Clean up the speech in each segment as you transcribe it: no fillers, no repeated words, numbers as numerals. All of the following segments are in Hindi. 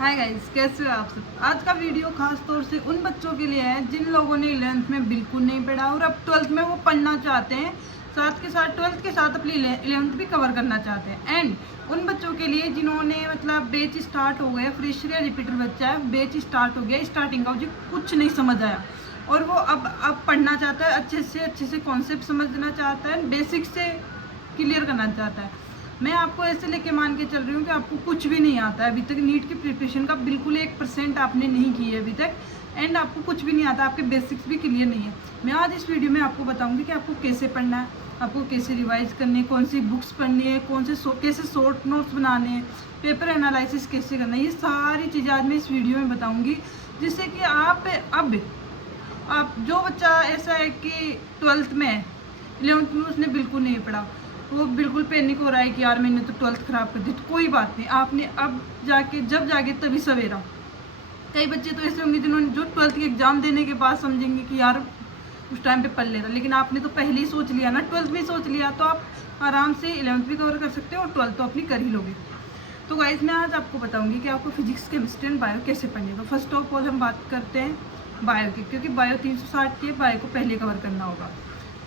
हाय गाइस, कैसे हो आप सब। आज का वीडियो खास तौर से उन बच्चों के लिए है जिन लोगों ने 11th में बिल्कुल नहीं पढ़ा और अब 12th में वो पढ़ना चाहते हैं, साथ के साथ 12th के साथ अपनी 11th भी कवर करना चाहते हैं। एंड उन बच्चों के लिए जिन्होंने बैच स्टार्ट हो गया, फ्रेशर या रिपीटर बच्चा है, बैच स्टार्ट हो गया, स्टार्टिंग का मुझे कुछ नहीं समझ आया और वो अब पढ़ना चाहता है, अच्छे से कॉन्सेप्ट समझना चाहता है, बेसिक से क्लियर करना चाहता है। मैं आपको ऐसे लेके मान के चल रही हूँ कि आपको कुछ भी नहीं आता है अभी तक, नीट की प्रिपरेशन का बिल्कुल 1% आपने नहीं की है अभी तक, एंड आपको कुछ भी नहीं आता, आपके बेसिक्स भी क्लियर नहीं है। मैं आज इस वीडियो में आपको बताऊंगी कि आपको कैसे पढ़ना है, आपको कैसे रिवाइज करनी है, कौन सी बुक्स पढ़नी है, कैसे शॉर्ट नोट्स बनाने हैं, पेपर एनालिसिस कैसे करना है, ये सारी चीज़ें आज मैं इस वीडियो में बताऊँगी, जिससे कि आप जो बच्चा ऐसा है कि 12th में है, 11th में उसने बिल्कुल नहीं पढ़ा, वो बिल्कुल पैनिक हो रहा है कि यार मैंने तो 12th खराब कर दी, तो कोई बात नहीं, आपने अब जाके तभी सवेरा। कई बच्चे तो ऐसे होंगे जिन्होंने जो 12th के एग्जाम देने के बाद समझेंगे कि यार उस टाइम पे पढ़ लेता, लेकिन आपने तो पहले ही सोच लिया ना, 12th भी सोच लिया, तो आप आराम से 11th भी कवर कर सकते हो और 12th तो अपनी कर ही लोगे। तो गाइज मैं आज आपको बताऊंगी कि आपको फिजिक्स, केमिस्ट्री एंड बायो कैसे पढ़नी है। तो फर्स्ट ऑफ ऑल हम बात करते हैं बायो की, क्योंकि बायो 360 की है, बायो को पहले कवर करना होगा।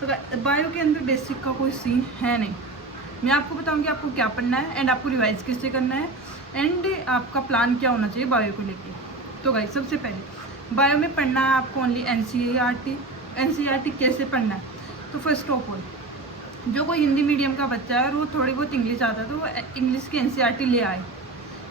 तो बायो के अंदर बेसिक का कोई सीन है नहीं, मैं आपको बताऊंगी आपको क्या पढ़ना है एंड आपको रिवाइज कैसे करना है एंड आपका प्लान क्या होना चाहिए बायो को लेके। तो गाइस सबसे पहले बायो में पढ़ना है आपको ओनली एनसीईआरटी कैसे पढ़ना है। तो फर्स्ट ऑफ ऑल जो कोई हिंदी मीडियम का बच्चा है और वो थोड़ी बहुत इंग्लिश आता है तो वो इंग्लिश की एनसीईआरटी ले आए,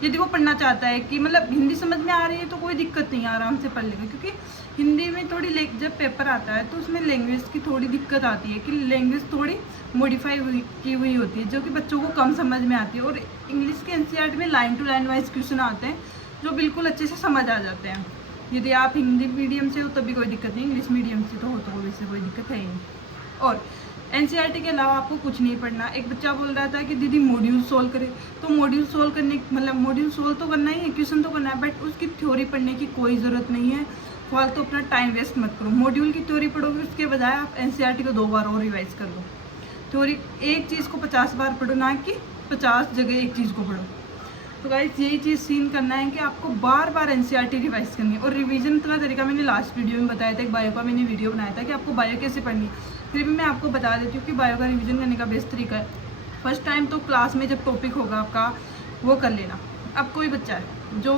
यदि वो पढ़ना चाहता है कि हिंदी समझ में आ रही है तो कोई दिक्कत नहीं है, आराम से पढ़ लेगा, क्योंकि हिंदी में थोड़ी जब पेपर आता है तो उसमें लैंग्वेज की थोड़ी दिक्कत आती है कि लैंग्वेज थोड़ी मॉडिफाई की हुई होती है जो कि बच्चों को कम समझ में आती है, और इंग्लिश के एनसीईआरटी में line to line wise question आते हैं जो बिल्कुल अच्छे से समझ आ जाते हैं। यदि आप हिंदी मीडियम से हो तभी कोई दिक्कत नहीं, इंग्लिश मीडियम से हो तो वैसे कोई दिक्कत है ही नहीं। और एनसीईआरटी के अलावा आपको कुछ नहीं पढ़ना। एक बच्चा बोल रहा था कि दीदी मॉड्यूल सोल्व करे, तो मॉड्यूल सोल्व करने मॉड्यूल सोल्व तो करना ही है, क्वेश्चन तो करना है, बट उसकी थ्योरी पढ़ने की कोई ज़रूरत नहीं है। फालतू अपना टाइम वेस्ट मत करो, मॉड्यूल की थ्योरी पढ़ोगे उसके बजाय आप एनसीईआरटी को 2 बार और रिवाइज कर लो। थ्योरी एक चीज़ को 50 बार पढ़ो, ना कि 50 जगह एक चीज़ को पढ़ो। तो गाइस यही चीज़ सीन करना है कि आपको बार बार एनसीईआरटी रिवाइज करनी है। और रिवीजन का तरीका मैंने लास्ट वीडियो में बताया था, एक बायो का मैंने वीडियो बनाया था कि आपको बायो कैसे पढ़नी है, फिर भी मैं आपको बता देती हूँ कि बायो का रिवीजन करने का बेस्ट तरीका है। फर्स्ट टाइम तो क्लास में जब टॉपिक होगा आपका वो कर लेना। अब कोई बच्चा है जो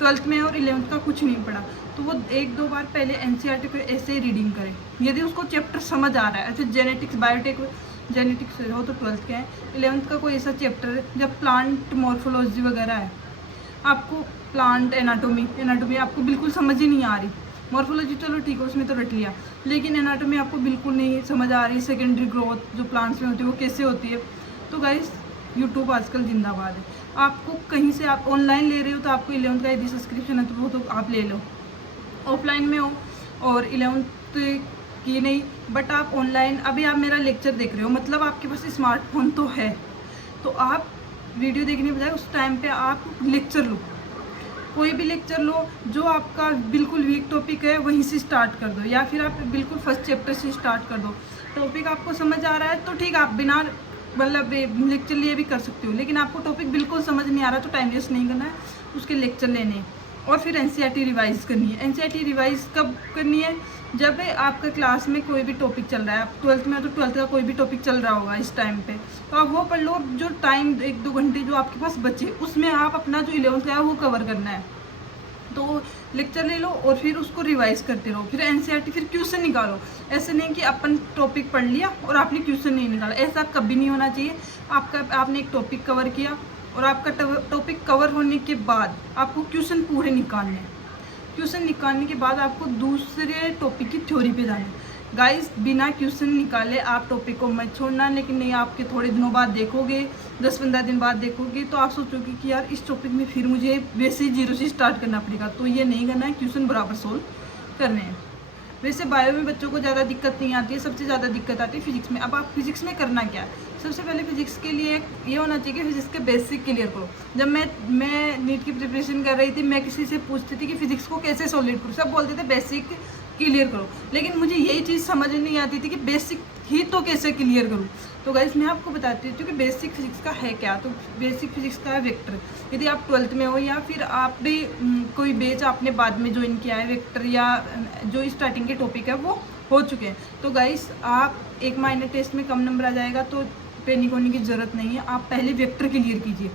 12th में और 11th का कुछ नहीं पढ़ा, तो वो 1-2 बार पहले एनसीईआरटी को ऐसे ही रीडिंग करे, यदि उसको चैप्टर समझ आ रहा है। ऐसे जेनेटिक्स बायोटेक जेनेटिक्स हो तो 12th के हैं, 11th का कोई ऐसा चैप्टर है जब प्लांट मॉर्फोलॉजी वगैरह है, आपको प्लांट एनाटोमी आपको बिल्कुल समझ ही नहीं आ रही, मॉर्फोलॉजी चलो ठीक है उसमें तो रट लिया, लेकिन एनाटोमी आपको बिल्कुल नहीं समझ आ रही, सेकेंडरी ग्रोथ जो प्लांट्स में होती है वो कैसे होती है, तो गाइस यूट्यूब आजकल जिंदाबाद है। आपको कहीं से आप ऑनलाइन ले रहे हो तो आपको 11th का यदि सब्सक्रिप्शन है तो वो तो आप ले लो, ऑफलाइन में हो और 11th की नहीं, बट आप ऑनलाइन अभी आप मेरा लेक्चर देख रहे हो, मतलब आपके पास स्मार्टफोन तो है, तो आप वीडियो देखने बजाय उस टाइम पे आप लेक्चर लो, कोई भी लेक्चर लो, जो आपका बिल्कुल वीक टॉपिक है वहीं से स्टार्ट कर दो, या फिर आप बिल्कुल फर्स्ट चैप्टर से स्टार्ट कर दो। टॉपिक आपको समझ आ रहा है तो ठीक, आप बिना लेक्चर लिए भी कर सकते हो, लेकिन आपको टॉपिक बिल्कुल समझ नहीं आ रहा तो टाइम वेस्ट नहीं करना है, उसके लेक्चर लेने हैं। और फिर एनसीईआरटी रिवाइज करनी है। एनसीईआरटी रिवाइज कब करनी है? जब आपका क्लास में कोई भी टॉपिक चल रहा है, आप 12th में तो 12th का कोई भी टॉपिक चल रहा होगा इस टाइम पे, तो आप वो पढ़ लो, जो टाइम 1-2 घंटे जो आपके पास बचे उसमें आप अपना जो 11th का है वो कवर करना है, तो लेक्चर ले लो और फिर उसको रिवाइज करते रहो। फिर एनसीईआरटी, फिर क्वेश्चन निकालो। ऐसे नहीं कि अपन टॉपिक पढ़ लिया और आपने क्वेश्चन नहीं निकाला, ऐसा कभी नहीं होना चाहिए। आपने एक टॉपिक कवर किया और आपका टॉपिक कवर होने के बाद आपको क्वेश्चन पूरे निकालने हैं, क्वेश्चन निकालने के बाद आपको दूसरे टॉपिक की थ्योरी पे जाना है। गाइस बिना क्वेश्चन निकाले आप टॉपिक को मत छोड़ना, लेकिन नहीं आपके थोड़े दिनों बाद देखोगे, 10-15 दिन बाद देखोगे तो आप सोचोगे कि यार इस टॉपिक में फिर मुझे वैसे ही 0 से स्टार्ट करना पड़ेगा, तो ये नहीं करना है, क्वेश्चन बराबर सोल्व करने हैं। वैसे बायो में बच्चों को ज़्यादा दिक्कत नहीं आती है, सबसे ज़्यादा दिक्कत आती है फिजिक्स में। अब आप फिजिक्स में करना क्या है, सबसे पहले फिजिक्स के लिए ये होना चाहिए कि फिजिक्स के बेसिक क्लियर करो। जब मैं नीट की प्रिपरेशन कर रही थी, मैं किसी से पूछती थी कि फिजिक्स को कैसे सॉलिड करूँ, सब बोलते थे बेसिक क्लियर करो, लेकिन मुझे यही चीज़ समझ नहीं आती थी कि बेसिक ही तो कैसे क्लियर करूँ। तो गाइस मैं आपको बताती हूँ कि बेसिक फिजिक्स का है क्या। तो बेसिक फिजिक्स का है वेक्टर। यदि आप 12th में हो या फिर आप भी कोई बैच आपने बाद में ज्वाइन किया है, वेक्टर या जो स्टार्टिंग के टॉपिक है वो हो चुके हैं, तो गाइस आप एक माइनर टेस्ट में कम नंबर आ जाएगा तो पैनिक होने की ज़रूरत नहीं है। आप पहले वेक्टर क्लियर कीजिए,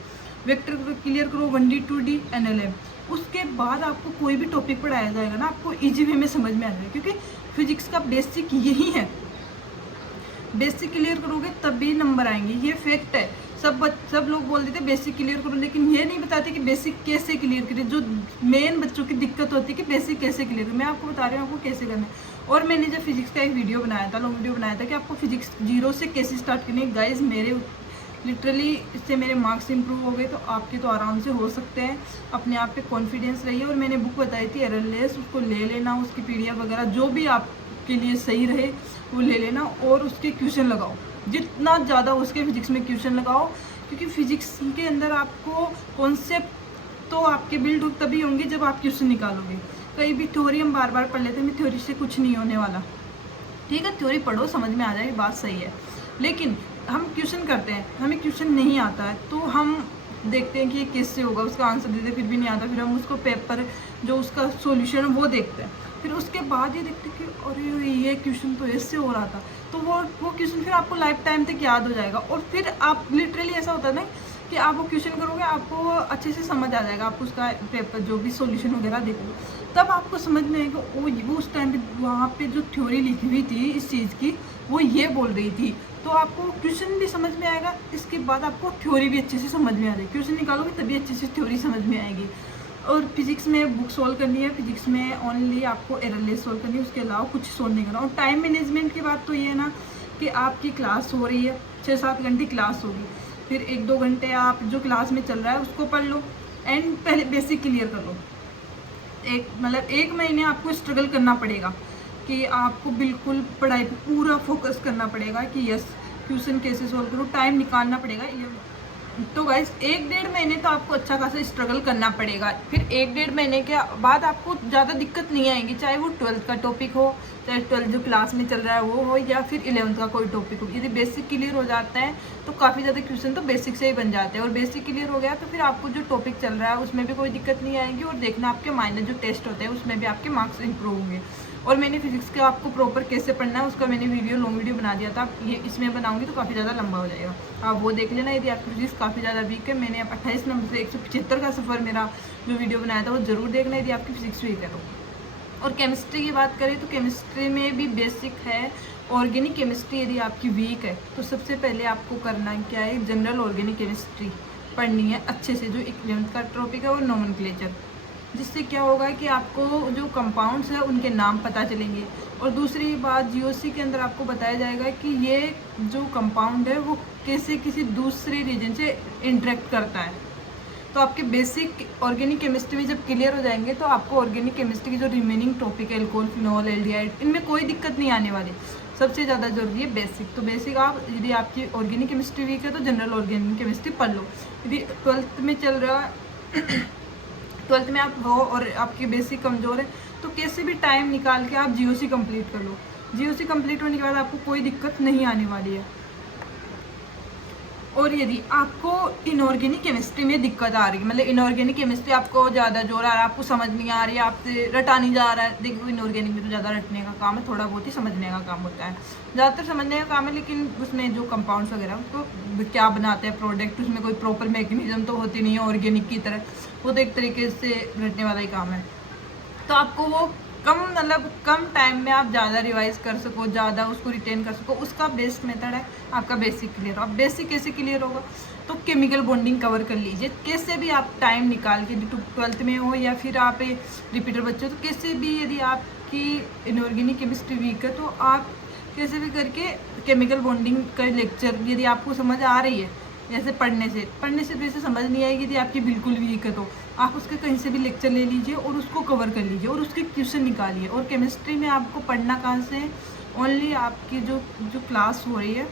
वेक्टर क्लियर करो 1D 2D NLM। उसके बाद आपको कोई भी टॉपिक पढ़ाया जाएगा ना, आपको इजी वे में समझ में आ जाएगा, क्योंकि फिजिक्स का बेसिक यही है। बेसिक क्लियर करोगे तब भी नंबर आएंगे, ये फैक्ट है। सब लोग बोल देते बेसिक क्लियर करो, लेकिन ये नहीं बताते कि बेसिक कैसे क्लियर करें। जो मेन बच्चों की दिक्कत होती है कि बेसिक कैसे क्लियर करें, मैं आपको बता रही हूँ आपको कैसे करना है। और मैंने जब फिजिक्स का एक वीडियो बनाया था, लॉन्ग वीडियो बनाया था कि आपको फिजिक्स 0 से कैसे स्टार्ट करनी है। गाइज मेरे लिटरली इससे मेरे मार्क्स इंप्रूव हो गए, तो आपके तो आराम से हो सकते हैं। अपने आप पे कॉन्फिडेंस रहिए। और मैंने बुक बताई थी एररलेस, उसको ले लेना, उसकी PDF वगैरह जो भी आपके लिए सही रहे वो ले लेना, और उसके क्वेश्चन लगाओ जितना ज़्यादा उसके फिजिक्स में क्वेश्चन लगाओ, क्योंकि फिजिक्स के अंदर आपको कॉन्सेप्ट तो आपके बिल्ड तभी होंगे जब आप क्वेश्चन निकालोगे। कहीं भी थ्योरी हम बार बार पढ़ लेते हैं, थ्योरी से कुछ नहीं होने वाला। ठीक है, थ्योरी पढ़ो समझ में आ जाए, बात सही है, लेकिन हम क्वेश्चन करते हैं, हमें क्वेश्चन नहीं आता है तो हम देखते हैं कि ये कैसे होगा, उसका आंसर देते फिर भी नहीं आता, फिर हम उसको पेपर जो उसका सॉल्यूशन वो देखते हैं, फिर उसके बाद ये देखते हैं कि अरे ये क्वेश्चन तो ऐसे हो रहा था, तो वो क्वेश्चन फिर आपको लाइफ टाइम तक याद हो जाएगा। और फिर आप लिटरली ऐसा होता है ना कि आप वो क्वेश्चन करोगे, आपको अच्छे से समझ आ जाएगा, आप उसका पेपर जो भी सॉल्यूशन वगैरह देखोगे तब आपको समझ में आएगा वो उस टाइम पे वहाँ पे जो थ्योरी लिखी हुई थी इस चीज़ की वो ये बोल रही थी, तो आपको क्वेश्चन भी समझ में आएगा। इसके बाद आपको थ्योरी भी अच्छे से समझ में आ जाएगी, क्वेश्चन निकालोगे तभी अच्छे से थ्योरी समझ में आएगी। और फिजिक्स में बुक सोल्व करनी है, फिजिक्स में ओनली आपको एररलेस सोल्व करनी है, उसके अलावा कुछ सोल्व नहीं करना। और टाइम मैनेजमेंट की बात तो ये है ना कि आपकी क्लास हो रही है, 6-7 घंटे क्लास होगी, फिर 1-2 घंटे आप जो क्लास में चल रहा है उसको पढ़ लो, एंड पहले बेसिक क्लियर कर लो। एक महीने आपको स्ट्रगल करना पड़ेगा कि आपको बिल्कुल पढ़ाई पे पूरा फोकस करना पड़ेगा कि यस क्वेश्चन कैसे सॉल्व करूँ, टाइम निकालना पड़ेगा। तो गाइस 1-1.5 महीने तो आपको अच्छा खासा स्ट्रगल करना पड़ेगा, फिर 1-1.5 महीने के बाद आपको ज़्यादा दिक्कत नहीं आएगी, चाहे वो 12th का टॉपिक हो, चाहे 12th जो क्लास में चल रहा है वो हो, या फिर 11th का कोई टॉपिक हो। यदि बेसिक क्लियर हो जाता है तो काफ़ी ज़्यादा क्वेश्चन तो बेसिक से ही बन जाते हैं, और बेसिक क्लियर हो गया तो फिर आपको जो टॉपिक चल रहा है उसमें भी कोई दिक्कत नहीं आएगी। और देखना आपके माइनर जो टेस्ट होते हैं उसमें भी आपके मार्क्स इंप्रूव होंगे। और मैंने फिजिक्स का आपको प्रॉपर कैसे पढ़ना है उसका मैंने लॉन्ग वीडियो बना दिया था, ये इसमें बनाऊंगी तो काफ़ी ज़्यादा लंबा हो जाएगा, आप वो देख लेना। यदि आपकी फिजिक्स काफ़ी ज़्यादा वीक है, मैंने 28 नंबर से 175 का सफ़र मेरा जो वीडियो बनाया था वो ज़रूर देखना यदि आपकी फिजिक्स वीक है तो। और केमिस्ट्री की बात करें तो केमिस्ट्री में भी बेसिक है। ऑर्गेनिक केमिस्ट्री यदि आपकी वीक है तो सबसे पहले आपको करना क्या है, जनरल ऑर्गेनिक केमिस्ट्री पढ़नी है अच्छे से, जो 11th का टॉपिक है और नोमेनक्लेचर, जिससे क्या होगा कि आपको जो कंपाउंड्स है उनके नाम पता चलेंगे। और दूसरी बात जीओसी के अंदर आपको बताया जाएगा कि ये जो कंपाउंड है वो कैसे किसी दूसरे रीजन से इंटरेक्ट करता है। तो आपके बेसिक ऑर्गेनिक केमिस्ट्री में जब क्लियर हो जाएंगे तो आपको ऑर्गेनिक केमिस्ट्री की जो रिमेनिंग टॉपिक है एल्कोहल, फिनॉल, एल्डिहाइड, इनमें कोई दिक्कत नहीं आने वाली। सबसे ज़्यादा जरूरी है बेसिक। तो बेसिक आप यदि आपकी ऑर्गेनिक केमिस्ट्री वीक है तो जनरल ऑर्गेनिक केमिस्ट्री पढ़ लो। यदि 12th में चल रहा है 12th में आप हो और आपकी बेसिक कमज़ोर है तो कैसे भी टाइम निकाल के आप जीओसी कंप्लीट कर लो। जीओसी कंप्लीट होने के बाद आपको कोई दिक्कत नहीं आने वाली है। और यदि आपको इनऑर्गेनिक केमिस्ट्री में दिक्कत आ रही है, मतलब इनऑर्गेनिक केमिस्ट्री आपको ज़्यादा जोर आ रहा है, आपको समझ नहीं आ रही है, आपसे रटा नहीं जा रहा है, देखो इनऑर्गेनिक में तो ज़्यादा रटने का काम है, थोड़ा बहुत ही समझने का काम होता है, ज़्यादातर समझने का काम है, लेकिन उसमें जो कंपाउंड्स वगैरह उसको क्या बनाते हैं प्रोडक्ट, उसमें कोई प्रॉपर मैकेनिज्म तो होती नहीं है ऑर्गेनिक की तरह, वो तो एक तरीके से रटने वाला ही काम है। तो आपको वो कम टाइम में आप ज़्यादा रिवाइज कर सको, ज़्यादा उसको रिटेन कर सको, उसका बेस्ट मेथड है आपका बेसिक क्लियर। अब बेसिक कैसे क्लियर होगा, तो केमिकल बॉन्डिंग कवर कर लीजिए, कैसे भी आप टाइम निकाल के, 12th में हो या फिर आप रिपीटर बच्चे हो, तो कैसे भी यदि आपकी इनऑर्गेनिक केमिस्ट्री वीक है तो आप कैसे भी करके केमिकल बॉन्डिंग का लेक्चर यदि आपको समझ आ रही है, जैसे पढ़ने से वैसे समझ नहीं आएगी, यदि आपकी बिल्कुल वीक है तो आप उसके कहीं से भी लेक्चर ले लीजिए और उसको कवर कर लीजिए और उसके क्वेश्चन निकालिए। और केमिस्ट्री में आपको पढ़ना कहाँ से है, ओनली आपकी जो क्लास हो रही है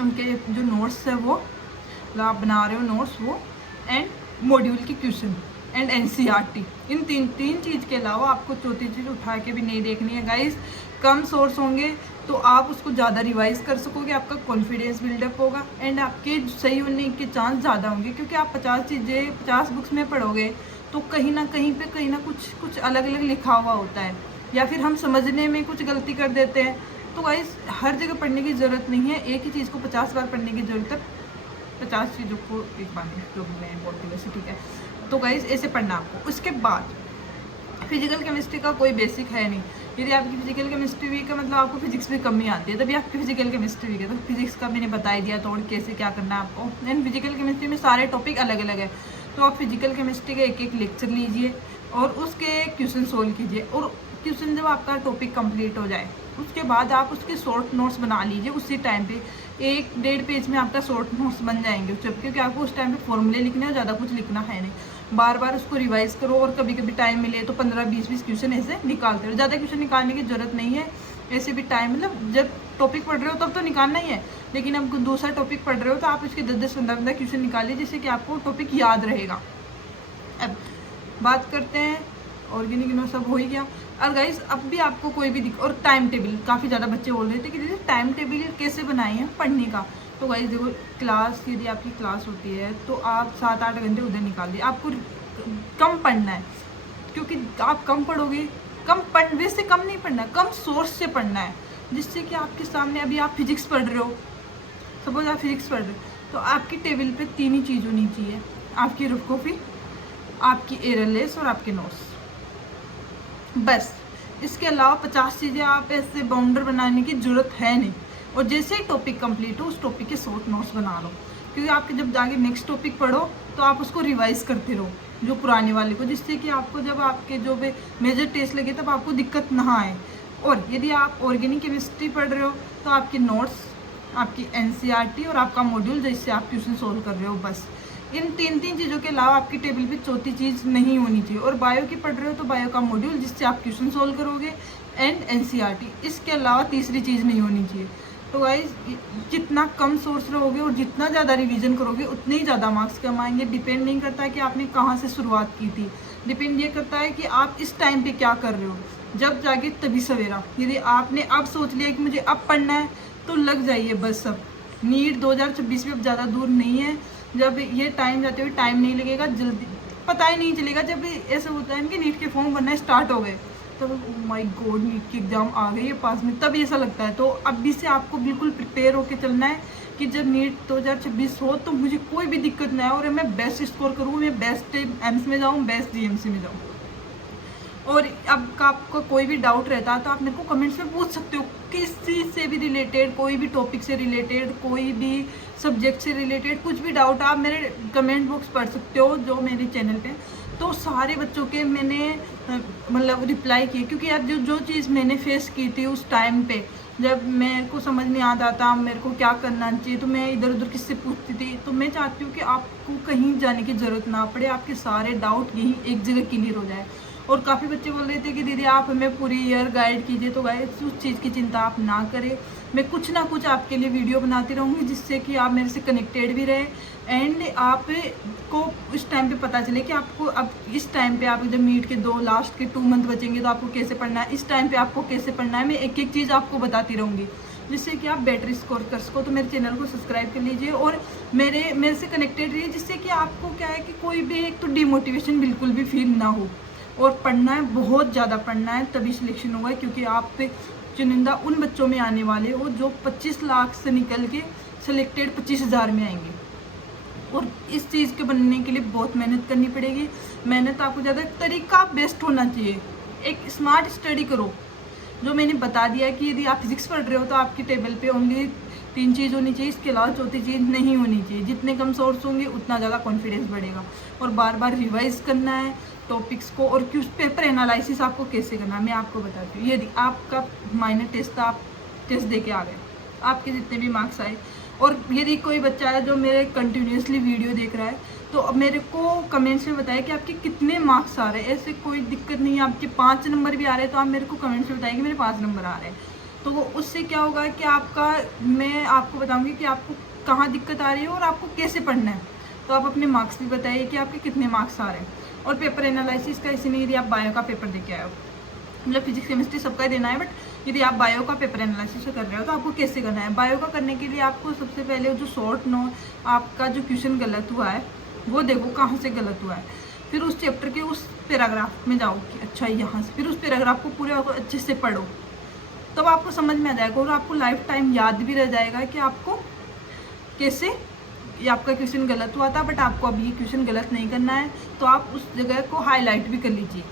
उनके जो नोट्स है वो आप बना रहे हो नोट्स वो, एंड मॉड्यूल के क्वेश्चन एंड एनसीईआरटी। इन तीन चीज़ के अलावा आपको चौथी चीज़ उठा के भी नहीं देखनी है गाइस। कम सोर्स होंगे तो आप उसको ज़्यादा रिवाइज कर सकोगे, आपका कॉन्फिडेंस बिल्डअप होगा एंड आपके सही होने के चांस ज़्यादा होंगे। क्योंकि आप 50 बुक्स में पढ़ोगे तो कहीं ना कुछ अलग अलग लिखा हुआ होता है, या फिर हम समझने में कुछ गलती कर देते हैं। तो गाइस हर जगह पढ़ने की ज़रूरत नहीं है, एक ही चीज़ को 50 बार पढ़ने की ज़रूरत है, 50 चीज़ों को एक बार में, जो मैं बोलती वैसे, ठीक है। तो गाइस ऐसे पढ़ना आपको। उसके बाद फिजिकल केमिस्ट्री का कोई बेसिक है नहीं। यदि आपकी फिजिकल केमिस्ट्री वीक है, मतलब आपको फिजिक्स भी कम ही आती है, तभी आपकी फिजिकल केमिस्ट्री वीक है। तो फिजिक्स का मैंने बता ही दिया तो कैसे क्या करना है आपको। एंड फिजिकल केमिस्ट्री में सारे टॉपिक अलग अलग है, तो आप फिजिकल केमिस्ट्री के एक लेक्चर लीजिए और उसके क्वेश्चन सोल्व कीजिए। और क्वेश्चन जब आपका टॉपिक कंप्लीट हो जाए उसके बाद आप उसके शॉर्ट नोट्स बना लीजिए। उसी टाइम पे 1-1.5 पेज में आपका शॉर्ट नोट्स बन जाएंगे क्योंकि आपको उस टाइम पे फॉर्मूले लिखने और ज़्यादा कुछ लिखना है नहीं। बार बार उसको रिवाइज करो और कभी कभी टाइम मिले तो 15-20 क्वेश्चन ऐसे निकालते रहो। ज़्यादा क्वेश्चन निकालने की ज़रूरत नहीं है, ऐसे भी टाइम, मतलब जब टॉपिक पढ़ रहे हो तब तो निकालना ही है, लेकिन अब दूसरा टॉपिक पढ़ रहे हो तो आप इसके 10-15 क्वेश्चन निकालिए जिससे कि आपको टॉपिक याद रहेगा। अब बात करते हैं ऑर्गेनिक नो, सब हो ही गया। और गाइस अब भी आपको कोई भी और टाइम टेबल, काफ़ी ज़्यादा बच्चे बोल रहे थे कि दीदी टाइम टेबल कैसे बनाए हैं पढ़ने का। तो गाइस देखो, क्लास यदि आपकी क्लास होती है तो आप 7-8 घंटे उधर निकाल दिए। आपको कम पढ़ना है, क्योंकि आप कम पढ़ोगे, वैसे कम नहीं पढ़ना है, कम सोर्स से पढ़ना है, जिससे कि आपके सामने अभी आप फिजिक्स पढ़ रहे हो, सपोज आप फिजिक्स पढ़ रहे हो तो आपकी टेबल पे 3 ही चीज़ होनी चाहिए, आपकी रफ कॉपी, आपकी एररलेस और आपके नोट्स, बस। इसके अलावा 50 चीज़ें आप ऐसे बाउंडर बनाने की ज़रूरत है नहीं। और जैसे ही टॉपिक कंप्लीट हो उस टॉपिक के शॉर्ट नोट्स बना लो, क्योंकि आपके जब आगे नेक्स्ट टॉपिक पढ़ो तो आप उसको रिवाइज करते रहो जो पुराने वाले को, जिससे कि आपको जब आपके जो भी मेजर टेस्ट लगे तब आपको दिक्कत ना आए। और यदि आप ऑर्गेनिक केमिस्ट्री पढ़ रहे हो तो आपके नोट्स, आपकी एनसीईआरटी और आपका मॉड्यूल जिससे आप ट्यूशन सोल्व कर रहे हो, बस। इन 3 चीज़ों के अलावा आपकी टेबल पे चौथी चीज़ नहीं होनी चाहिए। और बायो की पढ़ रहे हो तो बायो का मॉड्यूल जिससे आप ट्यूशन सोल्व करोगे एंड एनसीईआरटी, इसके अलावा तीसरी चीज़ नहीं होनी चाहिए। तो गाइस जितना कम सोर्स रहोगे और जितना ज़्यादा रिवीजन करोगे उतने ही ज़्यादा मार्क्स कमाएंगे। डिपेंड नहीं करता है कि आपने कहाँ से शुरुआत की थी, डिपेंड ये करता है कि आप इस टाइम पे क्या कर रहे हो। जब जागे तभी सवेरा। यदि आपने अब सोच लिया कि मुझे अब पढ़ना है तो लग जाइए बस। अब नीट 2026 में अब ज़्यादा दूर नहीं है, जब ये टाइम जाते हुए टाइम नहीं लगेगा, जल्दी पता ही नहीं चलेगा। जब ऐसा होता है कि नीट के फॉर्म भरना स्टार्ट हो गए तब ओह माय गॉड नीट की एग्ज़ाम आ गई है पास में, तब ऐसा लगता है। तो अभी से आपको बिल्कुल प्रिपेयर होकर चलना है कि जब नीट 2026 हो तो मुझे कोई भी दिक्कत ना हो और मैं बेस्ट स्कोर करूँ, मैं बेस्ट एम्स में जाऊँ, बेस्ट जीएमसी में जाऊँ। और अब का आपको कोई भी डाउट रहता है तो आप मेरे को कमेंट्स में पूछ सकते हो, किस चीज़ से भी रिलेटेड, कोई भी टॉपिक से रिलेटेड, कोई भी सब्जेक्ट से रिलेटेड, कुछ भी डाउट आप मेरे कमेंट बॉक्स पढ़ सकते हो जो मेरे चैनल पे। तो सारे बच्चों के मैंने मतलब रिप्लाई किए, क्योंकि यार जो चीज़ मैंने फेस की थी उस टाइम पे, जब मेरे को समझ नहीं आता था मेरे को क्या करना चाहिए, तो मैं इधर उधर किससे पूछती थी। तो मैं चाहती हूँ कि आपको कहीं जाने की ज़रूरत ना पड़े, आपके सारे डाउट यहीं एक जगह क्लियर हो जाए। और काफ़ी बच्चे बोल रहे थे कि दीदी आप हमें पूरी ईयर गाइड कीजिए, तो गाइस उस चीज़ की चिंता आप ना करें। मैं कुछ ना कुछ आपके लिए वीडियो बनाती रहूँगी जिससे कि आप मेरे से कनेक्टेड भी रहे एंड आप को इस टाइम पे पता चले कि आपको अब इस टाइम पे आप जब नीट के 2 लास्ट के 2 मंथ बचेंगे तो आपको कैसे पढ़ना है, इस टाइम पे आपको कैसे पढ़ना है। मैं एक एक चीज़ आपको बताती रहूँगी जिससे कि आप बेटर स्कोर कर सको। तो मेरे चैनल को सब्सक्राइब कर लीजिए और मेरे से कनेक्टेड रहिए, जिससे कि आपको क्या है कि कोई भी एक तो डिमोटिवेशन बिल्कुल भी फील ना हो। और पढ़ना है, बहुत ज़्यादा पढ़ना है, तभी सिलेक्शन होगा, क्योंकि आप पे चुनिंदा उन बच्चों में आने वाले हो जो 25 लाख से निकल के सिलेक्टेड 25,000 में आएंगे। और इस चीज़ के बनने के लिए बहुत मेहनत करनी पड़ेगी। मेहनत आपको ज़्यादा, तरीका बेस्ट होना चाहिए, एक स्मार्ट स्टडी करो। जो मैंने बता दिया कि यदि आप फिजिक्स पढ़ रहे हो तो आपकी टेबल पे ओनली 3 चीज़ होनी चाहिए, इसके अलावा चौथी चीज़ नहीं होनी चाहिए। जितने कम सोर्स होंगे उतना ज़्यादा कॉन्फिडेंस बढ़ेगा। और बार बार रिवाइज करना है टॉपिक्स को। और क्वेश्चन पेपर एनालिसिस आपको कैसे करना है मैं आपको बताती हूँ। यदि आपका माइनर टेस्ट था, आप टेस्ट दे के आ गए, आपके जितने भी मार्क्स आए, और यदि कोई बच्चा है जो मेरे कंटिन्यूसली वीडियो देख रहा है तो अब मेरे को कमेंट्स में बताए कि आपके कितने मार्क्स आ रहे हैं। ऐसे कोई दिक्कत नहीं है, आपके 5 नंबर भी आ रहे हैं तो आप मेरे को कमेंट्स में बताइए कि मेरे 5 नंबर आ रहे हैं। तो वो उससे क्या होगा कि आपका, मैं आपको बताऊंगी कि आपको कहाँ दिक्कत आ रही है और आपको कैसे पढ़ना है। तो आप अपने मार्क्स भी बताइए कि आपके कितने मार्क्स आ रहे हैं। और पेपर एनालिसिस का इसी नहीं, यदि आप बायो का पेपर दे के आए हो, मतलब फिजिक्स केमिस्ट्री सबका ही देना है, बट यदि आप बायो का पेपर एनालिसिस कर रहे हो तो आपको कैसे करना है। बायो का करने के लिए आपको सबसे पहले जो शॉर्ट नो आपका जो क्वेश्चन गलत हुआ है वो देखो कहाँ से गलत हुआ है, फिर उस चैप्टर के उस पैराग्राफ में जाओ कि अच्छा यहाँ से, फिर उस पैराग्राफ को पूरे अच्छे से पढ़ो, तब तो आपको समझ में आ जाएगा और आपको लाइफ टाइम याद भी रह जाएगा कि आपको कैसे ये आपका क्वेश्चन गलत हुआ था, बट आपको अब ये क्वेश्चन गलत नहीं करना है, तो आप उस जगह को हाईलाइट भी कर लीजिए।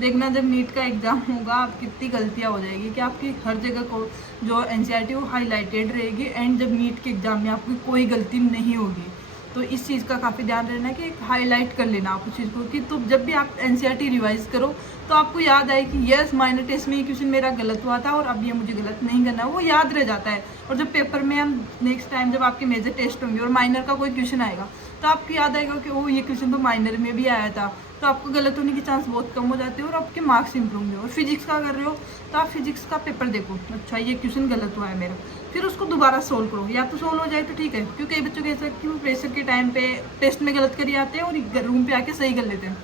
देखना जब नीट का एग्ज़ाम होगा आप कितनी गलतियां हो जाएगी कि आपकी हर जगह को जो एनसीईआरटी वो हाईलाइटेड रहेगी, एंड जब नीट के एग्ज़ाम में आपकी कोई गलती नहीं होगी। तो इस चीज़ का काफ़ी ध्यान रहना कि हाईलाइट कर लेना आप उस चीज़ को, कि तो जब भी आप एनसीईआरटी रिवाइज करो तो आपको याद आए कि यस माइनर टेस्ट में ये क्वेश्चन मेरा गलत हुआ था और अब ये मुझे गलत नहीं करना, वो याद रह जाता है। और जब पेपर में हम नेक्स्ट टाइम जब आपके मेजर टेस्ट होंगे और माइनर का कोई क्वेश्चन आएगा तो आपको याद आएगा कि वो ये क्वेश्चन तो माइनर में भी आया था, तो आपको गलत होने की चांस बहुत कम हो जाते हैं और आपके मार्क्स इंप्रूव होंगे। और फिजिक्स का कर रहे हो तो आप फिजिक्स का पेपर देखो, अच्छा ये क्वेश्चन गलत हुआ है मेरा, फिर उसको दोबारा सोल्व करो, या तो सोल्व हो जाए तो ठीक है, क्योंकि कई बच्चों के ऐसा कि वो प्रेशर के टाइम पे टेस्ट में गलत कर आते हैं और रूम पे आके सही कर लेते हैं।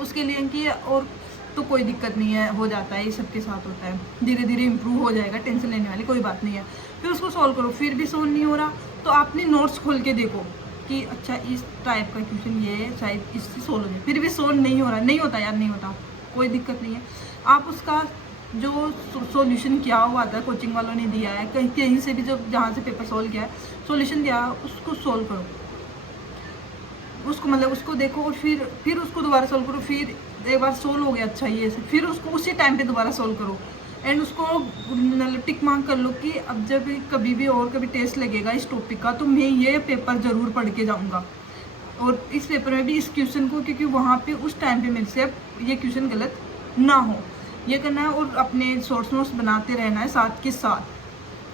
उसके लिए कि और तो कोई दिक्कत नहीं है, हो जाता है, ये सबके साथ होता है, धीरे धीरे इंप्रूव हो जाएगा, टेंशन लेने वाली कोई बात नहीं है। फिर उसको सोल्व करो, फिर भी सोल्व नहीं हो रहा तो आपने नोट्स खोल के देखो कि अच्छा इस टाइप का क्वेश्चन ये शायद इससे सोल्व हो जाए, फिर भी सोल्व नहीं हो रहा, नहीं होता यार, नहीं होता, कोई दिक्कत नहीं है। आप उसका जो सॉल्यूशन किया हुआ था कोचिंग वालों ने दिया है, कहीं कहीं से भी जो जहाँ से पेपर सोल्व किया है सॉल्यूशन दिया है उसको सोल्व करो, उसको मतलब उसको देखो और फिर उसको दोबारा सोल्व करो, फिर एक बार सोल्व हो गया अच्छा ये से, फिर उसको उसी टाइम पे दोबारा सोल्व करो, एंड उसको मतलब टिक मार्क कर लो कि अब जब कभी भी और कभी टेस्ट लगेगा इस टॉपिक का तो मैं ये पेपर ज़रूर पढ़ के जाऊँगा, और इस पेपर में भी इस क्वेश्चन को, क्योंकि वहाँ पे उस टाइम पे मेरे से अब ये क्वेश्चन गलत ना हो, ये करना है। और अपने सोर्स नोट्स बनाते रहना है साथ के साथ।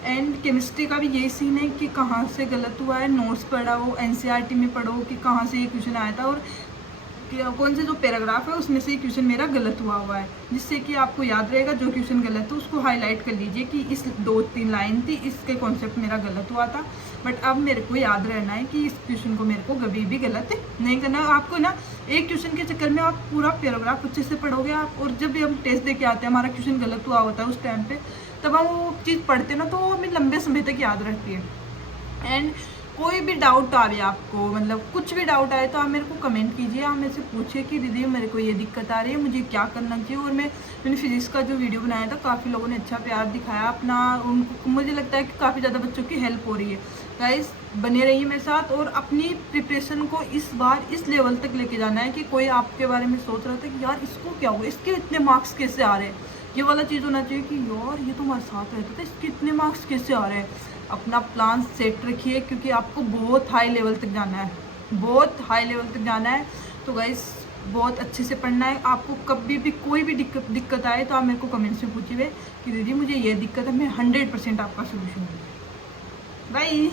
एंड केमिस्ट्री का भी यही सीन है कि कहाँ से गलत हुआ है, नोट्स पढ़ो, एनसीईआरटी में पढ़ो कि कहाँ से ये क्वेश्चन आया था और कौन से जो पैराग्राफ है उसमें से ये क्वेश्चन मेरा गलत हुआ है, जिससे कि आपको याद रहेगा जो क्वेश्चन गलत है उसको हाईलाइट कर लीजिए कि इस 2-3 लाइन थी, इसके कॉन्सेप्ट मेरा गलत हुआ था, बट अब मेरे को याद रहना है कि इस क्वेश्चन को मेरे को कभी भी गलत नहीं करना। आपको ना एक क्वेश्चन के चक्कर में आप पूरा पैराग्राफ अच्छे से पढ़ोगे आप, और जब भी हम टेस्ट दे के आते हैं हमारा क्वेश्चन गलत हुआ होता है उस टाइम पे, तब हम वो चीज़ पढ़ते हैं ना तो हमें लंबे समय तक याद रहती है। एंड कोई भी डाउट आ रही है आपको, मतलब कुछ भी डाउट आए तो आप मेरे को कमेंट कीजिए, आप मेरे से पूछिए कि दीदी मेरे को ये दिक्कत आ रही है, मुझे क्या करना चाहिए। और मैंने फिजिक्स का जो वीडियो बनाया था काफ़ी लोगों ने अच्छा प्यार दिखाया अपना, उनको मुझे लगता है कि काफ़ी ज़्यादा बच्चों की हेल्प हो रही है। गाइस बने रहिए मेरे साथ, और अपनी प्रिपरेशन को इस बार इस लेवल तक लेके जाना है कि कोई आपके बारे में सोच रहा था कि यार इसको क्या हुआ, इसके इतने मार्क्स कैसे आ रहे हैं, ये वाला चीज़ होना चाहिए कि यार ये तो हमारे साथ रहता था, इसके इतने मार्क्स कैसे आ रहे हैं। अपना प्लान सेट रखिए क्योंकि आपको बहुत हाई लेवल तक जाना है, बहुत हाई लेवल तक जाना है। तो गाइस बहुत अच्छे से पढ़ना है। आपको कभी भी कोई भी दिक्कत आए तो आप मेरे को कमेंट्स में पूछिए कि दीदी मुझे ये दिक्कत है, मैं 100% आपका सोल्यूशन दूँगी। बाय।